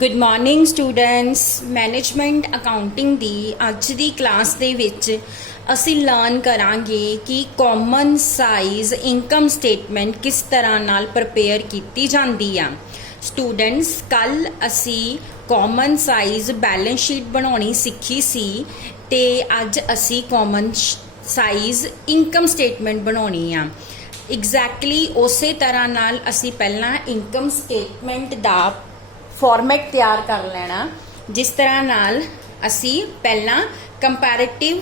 Good morning students. Management accounting ਦੀ ਅੱਜ ਦੀ class ਦੇ ਵਿੱਚ ਅਸੀਂ ਲਰਨ ਕਰਾਂਗੇ ਕਿ ਕਾਮਨ ਸਾਈਜ਼ ਇਨਕਮ ਸਟੇਟਮੈਂਟ ਕਿਸ ਤਰ੍ਹਾਂ ਨਾਲ ਪ੍ਰਪੇਅਰ ਕੀਤੀ ਜਾਂਦੀ ਆ। ਸਟੂਡੈਂਟਸ, ਕੱਲ ਅਸੀਂ ਕਾਮਨ ਸਾਈਜ਼ ਬੈਲੈਂਸ ਸ਼ੀਟ ਬਣਾਉਣੀ ਸਿੱਖੀ ਸੀ ਤੇ ਅੱਜ ਅਸੀਂ ਕਾਮਨ ਸਾਈਜ਼ ਇਨਕਮ ਸਟੇਟਮੈਂਟ ਬਣਾਉਣੀ ਆ। ਐਗਜ਼ੈਕਟਲੀ ਉਸੇ ਤਰ੍ਹਾਂ ਨਾਲ ਅਸੀਂ ਪਹਿਲਾਂ ਇਨਕਮ ਸਟੇਟਮੈਂਟ ਦਾ ਫਾਰਮੈਟ ਤਿਆਰ ਕਰ ਲੈਣਾ ਜਿਸ ਤਰ੍ਹਾਂ ਨਾਲ ਅਸੀਂ ਪਹਿਲਾਂ ਕੰਪੈਰੀਟਿਵ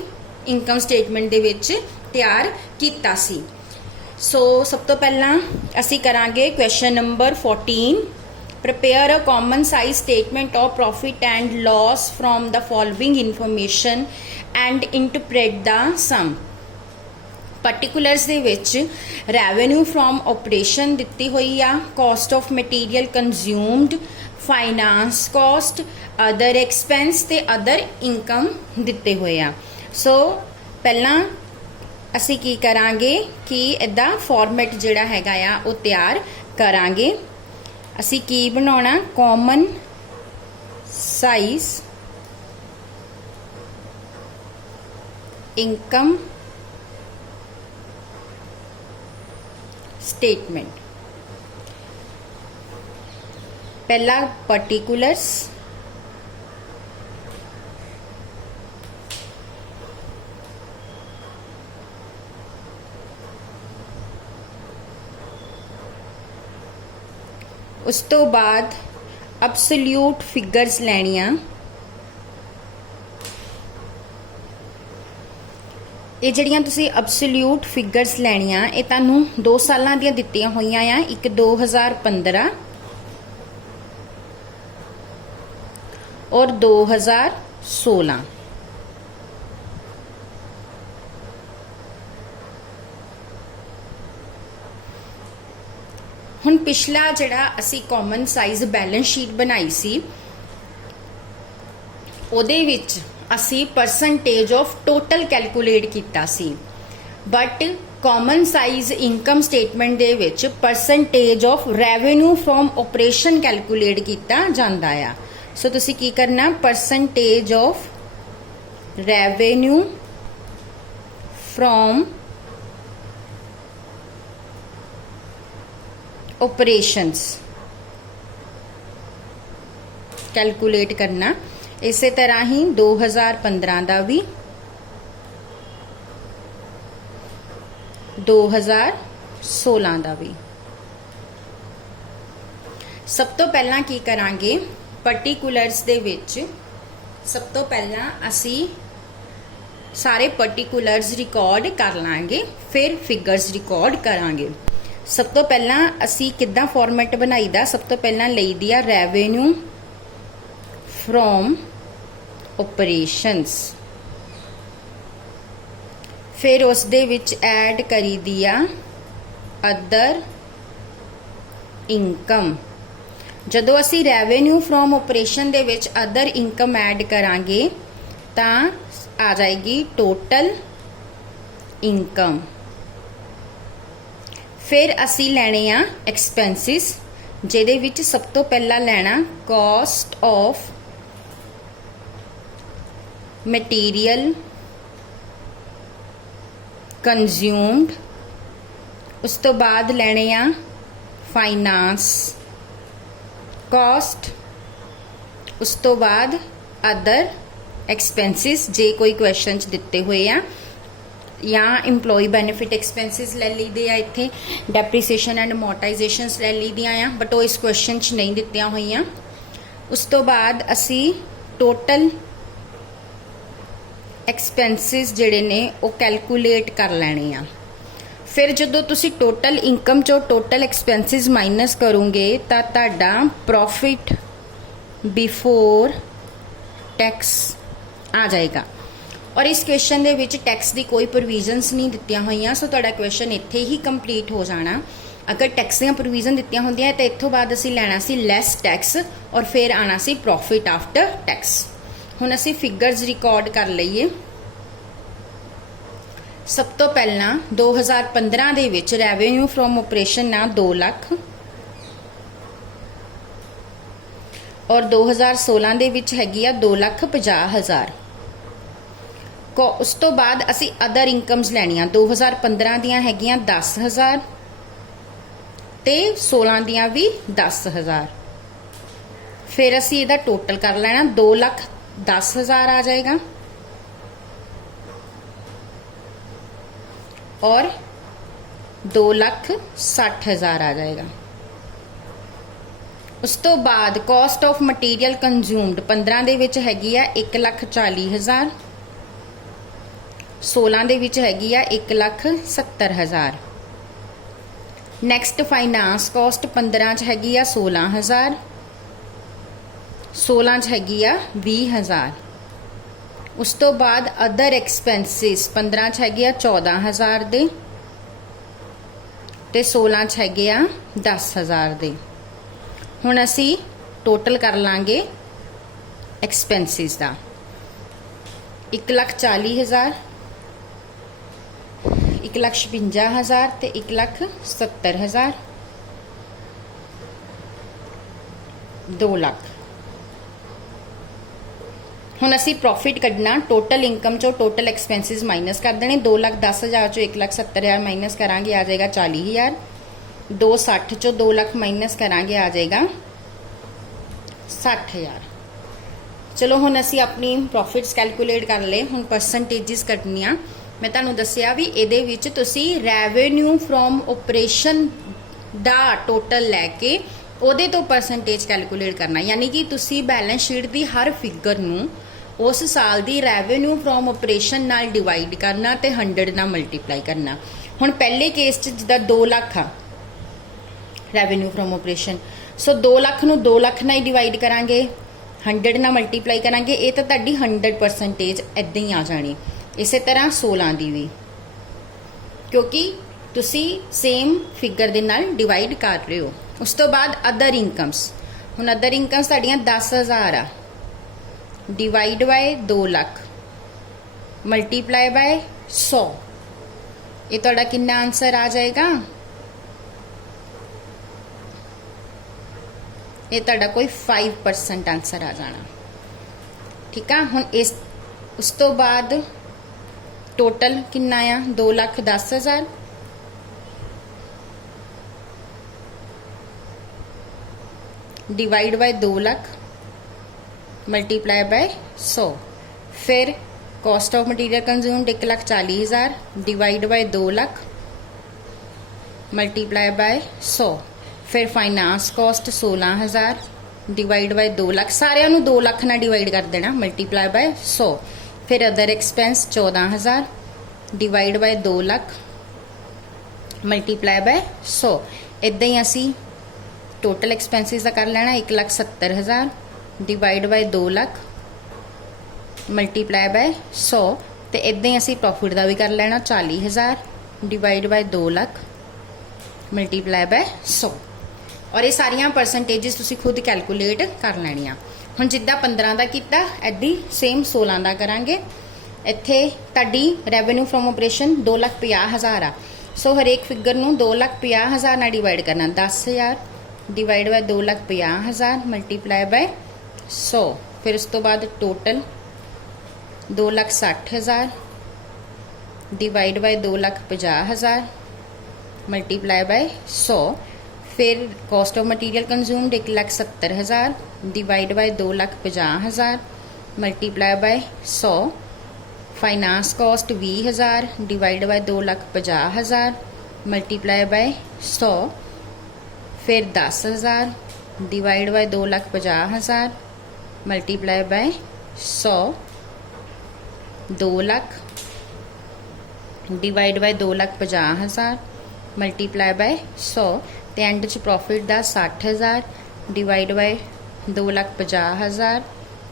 ਇਨਕਮ ਸਟੇਟਮੈਂਟ ਦੇ ਵਿੱਚ ਤਿਆਰ ਕੀਤਾ ਸੀ। ਸੋ ਸਭ ਤੋਂ ਪਹਿਲਾਂ ਅਸੀਂ ਕਰਾਂਗੇ question number 14। prepare a common size statement of profit and loss from the following information and interpret the sum। particulars ਦੇ ਵਿੱਚ revenue from operation ਦਿੱਤੀ ਹੋਈ ਆ, cost of material consumed, finance cost, other expense ਤੇ other income ਦਿੱਤੇ ਹੋਏ ਆ। ਸੋ ਪਹਿਲਾਂ ਅਸੀਂ ਕੀ ਕਰਾਂਗੇ ਕਿ ਇਹਦਾ ਫਾਰਮੈਟ ਜਿਹੜਾ ਹੈਗਾ ਆ ਉਹ ਤਿਆਰ ਕਰਾਂਗੇ। ਅਸੀਂ ਕੀ ਬਣਾਉਣਾ, ਕਾਮਨ ਸਾਈਜ਼ ਇਨਕਮ स्टेटमेंट। पहला पर्टिकुलर्स, उस तो बाद अब्सोल्यूट फिगर्स लैनियां। ਇਹ ਜਿਹੜੀਆਂ ਤੁਸੀਂ ਅਬਸੋਲਿਊਟ ਫਿਗਰਸ ਲੈਣੀਆਂ ਇਹ ਤੁਹਾਨੂੰ 2 ਸਾਲਾਂ ਦੀਆਂ ਦਿੱਤੀਆਂ ਹੋਈਆਂ ਆ, ਇੱਕ 2015 ਔਰ 2016। ਹੁਣ ਪਿਛਲਾ ਜਿਹੜਾ ਅਸੀਂ ਕਾਮਨ ਸਾਈਜ਼ ਬੈਲੈਂਸ ਸ਼ੀਟ ਬਣਾਈ ਸੀ ਉਹਦੇ ਵਿੱਚ ਅਸੀਂ ਪਰਸੈਂਟੇਜ ਆਫ ਟੋਟਲ ਕੈਲਕੂਲੇਟ ਕੀਤਾ ਸੀ, but common size income statement ਦੇ ਵਿੱਚ percentage of revenue from operation calculate ਕੀਤਾ ਜਾਂਦਾ ਆ। ਸੋ ਤੁਸੀਂ ਕੀ ਕਰਨਾ, percentage of revenue from operations calculate ਕਰਨਾ। ਇਸੇ ਤਰ੍ਹਾਂ ਹੀ 2015 ਦਾ ਵੀ, 2016 ਦਾ ਵੀ। ਸਭ ਤੋਂ ਪਹਿਲਾਂ ਕੀ ਕਰਾਂਗੇ, ਪਾਰਟਿਕੂਲਰਸ ਦੇ ਵਿੱਚ ਸਭ ਤੋਂ ਪਹਿਲਾਂ ਅਸੀਂ ਸਾਰੇ ਪਾਰਟਿਕੂਲਰਸ ਰਿਕਾਰਡ ਕਰ ਲਾਂਗੇ, ਫਿਰ ਫਿਗਰਸ ਰਿਕਾਰਡ ਕਰਾਂਗੇ। ਸਭ ਤੋਂ ਪਹਿਲਾਂ ਅਸੀਂ ਕਿੱਦਾਂ ਫਾਰਮੈਟ ਬਣਾਈਦਾ, ਸਭ ਤੋਂ ਪਹਿਲਾਂ ਲਈਦੀ ਆ ਰੈਵਨਿਊ ਫਰੋਮ ਆਪਰੇਸ਼ਨਸ, ਫਿਰ ਉਸ ਦੇ ਵਿੱਚ ਐਡ ਕਰੀ ਦੀ ਆ ਅਦਰ ਇਨਕਮ। ਜਦੋਂ ਅਸੀਂ ਰੈਵਨਿਊ ਫਰੋਮ ਆਪਰੇਸ਼ਨ ਦੇ ਵਿੱਚ ਅਦਰ ਇਨਕਮ ਐਡ ਕਰਾਂਗੇ ਤਾਂ ਆ ਜਾਏਗੀ ਟੋਟਲ ਇਨਕਮ। ਫਿਰ ਅਸੀਂ ਲੈਣੇ ਆ ਐਕਸਪੈਂਸਿਸ, ਜਿਹਦੇ ਵਿੱਚ ਸਭ ਤੋਂ ਪਹਿਲਾਂ ਲੈਣਾ ਕਾਸਟ ਆਫ मटीरियल कंज्यूम्ड, उस तो बाद लेने आ फाइनांस कॉस्ट, उस तो बाद अदर एक्सपेंसिस जे कोई क्वेश्चन च दिते हुए आ, या इंप्लॉय बेनिफिट एक्सपेंसिस ले लीदे आ, इत्थे डेप्रीसीएशन एंड अमोर्टाइजेशनस ले लीदियां आ, बट वो इस क्वेश्चन च नहीं दित्तियां होईयां। उस तो बाद असी टोटल एक्सपेंसिस ਜਿਹੜੇ ਨੇ ਉਹ ਕੈਲਕੂਲੇਟ ਕਰ ਲੈਣੇ ਆ। ਫਿਰ ਜਦੋਂ ਤੁਸੀਂ ਟੋਟਲ ਇਨਕਮ ਚੋਂ ਟੋਟਲ ਐਕਸਪੈਂਸਿਸ ਮਾਈਨਸ ਕਰੋਗੇ ਤਾਂ ਤੁਹਾਡਾ ਪ੍ਰੋਫਿਟ ਬਿਫੋਰ ਟੈਕਸ ਆ ਜਾਏਗਾ। ਔਰ ਇਸ ਕੁਐਸਚਨ ਦੇ ਵਿੱਚ ਟੈਕਸ ਦੀ ਕੋਈ ਪ੍ਰੋਵੀਜ਼ਨਸ ਨਹੀਂ ਦਿੱਤੀਆਂ ਹੋਈਆਂ, ਸੋ ਤੁਹਾਡਾ ਕੁਐਸਚਨ ਇੱਥੇ ਹੀ ਕੰਪਲੀਟ ਹੋ ਜਾਣਾ। ਅਗਰ ਟੈਕਸ ਦੀਆਂ ਪ੍ਰੋਵੀਜ਼ਨ ਦਿੱਤੀਆਂ ਹੁੰਦੀਆਂ ਤਾਂ ਇੱਥੋਂ ਬਾਅਦ ਅਸੀਂ ਲੈਣਾ ਸੀ ਲੈਸ ਟੈਕਸ ਔਰ ਫਿਰ ਆਣਾ ਸੀ ਪ੍ਰੋਫਿਟ ਆਫਟਰ ਟੈਕਸ। ਹੁਣ ਅਸੀਂ ਫਿਗਰਸ ਰਿਕਾਰਡ ਕਰ ਲਈਏ। ਸਭ ਤੋਂ ਪਹਿਲਾਂ 2015 ਦੇ ਵਿੱਚ ਰੈਵਨਿਊ ਫਰੋਮ ਆਪਰੇਸ਼ਨ ਨਾ 2 ਲੱਖ, ਔਰ 2016 ਦੇ ਵਿੱਚ ਹੈਗੀ ਆ 2,50,000। ਉਸ ਤੋਂ ਬਾਅਦ ਅਸੀਂ ਅਦਰ ਇਨਕਮਸ ਲੈਣੀਆਂ 2015 ਦੀਆਂ ਹੈਗੀਆਂ 10,000 ਤੇ 16 ਦੀਆਂ ਵੀ 10,000। ਫਿਰ ਅਸੀਂ ਇਹਦਾ ਟੋਟਲ ਕਰ ਲੈਣਾ 2,10,000 ਆ ਜਾਏਗਾ और 2,60,000 आ जाएगा। उस तो बाद कॉस्ट ऑफ मटीरियल कंज्यूम्ड 15 ਦੇ ਵਿੱਚ ਹੈਗੀ ਆ 1,40,000, 16 ਦੇ ਵਿੱਚ ਹੈਗੀ ਆ 1,70,000। ਨੈਕਸਟ ਫਾਈਨਾਂਸ ਕਾਸਟ 15 ਚ ਹੈਗੀ ਆ 16,000, 16 ਚ ਹੈਗੀ ਆ 20,000। ਉਸ ਤੋਂ ਬਾਅਦ ਅਦਰ ਐਕਸਪੈਂਸਿਸ 15 ਚ ਹੈਗੇ ਆ 14,000 ਦੇ ਤੇ 16 ਚ ਹੈਗੇ ਆ 10,000 ਦੇ। ਹੁਣ ਅਸੀਂ ਟੋਟਲ ਕਰ ਲਾਂਗੇ ਐਕਸਪੈਂਸਿਸ ਦਾ 1,40,000, 1,56,000 ਤੇ 1,70,000, 2 ਲੱਖ। ਹੁਣ ਅਸੀਂ ਪ੍ਰੋਫਿਟ ਕੱਢਣਾ ਟੋਟਲ ਇਨਕਮ ਚੋਂ ਟੋਟਲ ਐਕਸਪੈਂਸਿਸ ਮਾਈਨਸ ਕਰ ਦੇਣੇ 2,10,000 ਚੋਂ 1,70,000 ਮਾਈਨਸ ਕਰਾਂਗੇ ਆ ਜਾਏਗਾ 40,000, 2,60 ਚੋਂ 2 ਲੱਖ ਮਾਈਨਸ ਕਰਾਂਗੇ ਆ ਜਾਏਗਾ 60,000। ਚਲੋ ਹੁਣ ਅਸੀਂ ਆਪਣੀ ਪ੍ਰੋਫਿਟਸ ਕੈਲਕੂਲੇਟ ਕਰ ਲਏ। ਹੁਣ ਪਰਸੈਂਟੇजेस ਕੱਢਣੀਆਂ। ਮੈਂ ਤੁਹਾਨੂੰ ਦੱਸਿਆ ਵੀ ਇਹਦੇ ਵਿੱਚ ਤੁਸੀਂ revenue from operation the total ਲੈ ਕੇ ਉਹਦੇ ਤੋਂ ਪਰਸੈਂਟੇਜ ਕੈਲਕੂਲੇਟ ਕਰਨਾ, ਯਾਨੀ ਕਿ ਤੁਸੀਂ ਬੈਲੈਂਸ ਸ਼ੀਟ ਦੀ ਹਰ ਫਿਗਰ ਨੂੰ ਉਸ ਸਾਲ ਦੀ ਰੈਵਨਿਊ ਫਰੋਮ ਆਪਰੇਸ਼ਨ ਨਾਲ ਡਿਵਾਈਡ ਕਰਨਾ ਤੇ 100 ਨਾਲ ਮਲਟੀਪਲਾਈ ਕਰਨਾ। ਹੁਣ ਪਹਿਲੇ ਕੇਸ 'ਚ ਜਿੱਦਾਂ 2 ਲੱਖ ਆ ਰੈਵਨਿਊ ਫਰੋਮ ਆਪਰੇਸ਼ਨ, ਸੋ 2 ਲੱਖ ਨੂੰ 2 ਲੱਖ ਨਾਲ ਹੀ ਡਿਵਾਈਡ ਕਰਾਂਗੇ, 100 ਨਾਲ ਮਲਟੀਪਲਾਈ ਕਰਾਂਗੇ, ਇਹ ਤਾਂ ਤੁਹਾਡੀ 100% ਇੱਦਾਂ ਹੀ ਆ ਜਾਣੀ। ਇਸੇ ਤਰ੍ਹਾਂ 16 ਦੀ ਵੀ, ਕਿਉਂਕਿ ਤੁਸੀਂ ਸੇਮ ਫਿਗਰ ਦੇ ਨਾਲ ਡਿਵਾਈਡ ਕਰ ਰਹੇ ਹੋ। ਉਸ ਤੋਂ ਬਾਅਦ ਅਦਰ ਇਨਕਮਸ, ਹੁਣ ਅਦਰ ਇਨਕਮਸ ਤੁਹਾਡੀਆਂ 10,000 ਆ, divide by 2 lakh multiply by 100, ये ਤੁਹਾਡਾ कितना आंसर आ जाएगा? ये ਤੁਹਾਡਾ कोई 5% आंसर आ जाना। ठीक है। ਹੁਣ इस उस तो बाद टोटल कितना आ 2,10,000 divide by 2 lakh multiply by 100। फिर cost of material consumed 1,40,000 divide by 2 lakh multiply by 100। फिर finance cost 16,000 divide by 2 lakh, सारिਆਂ ਨੂੰ 2 ਲੱਖ ਨਾਲ डिवाइड कर देना मल्टीप्लाई बाय 100। फिर other expense 14,000 divide by 2 lakh multiply by 100। इदां ही असी टोटल एक्सपेंसिस का कर लेना 1,70,000 divide by 2 lakh multiply by 100। तो इदां ही असी प्रॉफिट का भी कर लेना 40,000 divide by 2 lakh multiply by 100। और ये सारिया परसेंटेजेस तुसी खुद कैलकुलेट कर लैनिया। हुण जिद्दां 15 का किया इदां सेम 16 का करांगे। इत्थे तुहाडी रेवेन्यू फ्रॉम ऑपरेशन 2,50,000 आ, सो हरेक फिगर नूं 2,50,000 नाल डिवाइड करना, 10,000 डिवाइड बाय 2,50,000 मल्टीप्लाई बाय 100। फिर उस तो बाद total 2,60,000 divide by 2,50,000 multiply by 100। फिर cost of material consumed 1,70,000 divide by 2,50,000 multiply by 100। Finance cost 20,000 divide by 2,50,000 multiply by 100। फिर 10,000 divide by 2,50,000 multiply by 100। 2 lakh divide by 2,50,000 multiply by 100। तो and च profit का 60,000 divide by 2,50,000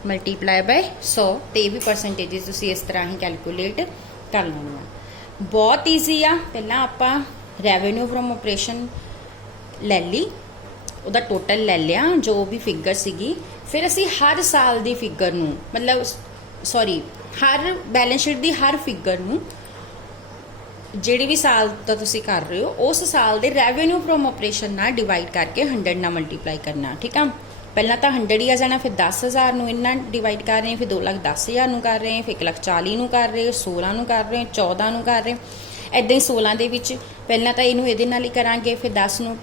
multiply by 100। तो ये भी percentages तुसी इस तरह ही कैलकुलेट कर लेना। बहुत ईजी आ। पहला आपां रेवेन्यू फ्रॉम ऑपरेशन ले ली, ਉਹਦਾ टोटल ले लिया जो भी फिगर सीगी। फिर असी हर साल की फिगर नूं, मतलब सॉरी हर बैलेंस शीट की हर फिगर नूं ਜਿਹੜੀ भी साल ਦਾ ਤੁਸੀਂ कर रहे हो उस साल के रेवेन्यू फ्रॉम ऑपरेशन ਨਾਲ डिवाइड करके 100 ਨਾਲ मल्टीप्लाई करना। ठीक है। ਪਹਿਲਾਂ ਤਾਂ 100 ਹੀ ਆ ਜਾਣਾ, ਫਿਰ 10,000 ਨੂੰ ਇਹਨਾਂ ਡਿਵਾਈਡ ਕਰ ਰਹੇ ਹਾਂ, ਫਿਰ 2,10,000 ਨੂੰ ਕਰ ਰਹੇ ਹਾਂ, ਫਿਰ 1,40,000 ਨੂੰ ਕਰ ਰਹੇ, 16 ਨੂੰ ਕਰ ਰਹੇ, 14 ਨੂੰ ਕਰ ਰਹੇ। ਇੱਦਾਂ ਹੀ 16 ਦੇ ਵਿੱਚ ਪਹਿਲਾਂ ਤਾਂ ਇਹਨੂੰ ਇਹਦੇ ਨਾਲ ਹੀ ਕਰਾਂਗੇ, ਫਿਰ 10 ਨੂੰ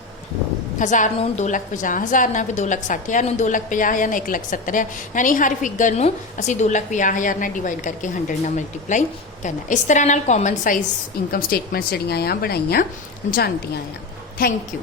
1000 ਨੂੰ 2,50,000 ਨਾਲ, ਫਿਰ 2,60,000 ਨੂੰ 2,50,000 ਨਾਲ, 1,70,000, ਯਾਨੀ ਹਰ ਫਿਗਰ ਨੂੰ ਅਸੀਂ 2,50,000 ਨਾਲ ਡਿਵਾਈਡ ਕਰਕੇ 100 ਨਾਲ ਮਲਟੀਪਲਾਈ ਕਰਨਾ। ਇਸ ਤਰ੍ਹਾਂ ਨਾਲ ਕਾਮਨ ਸਾਈਜ਼ ਇਨਕਮ ਸਟੇਟਮੈਂਟਸ ਜਿਹੜੀਆਂ ਆ ਬਣਾਈਆਂ ਜਾਂਦੀਆਂ ਆ। Thank you.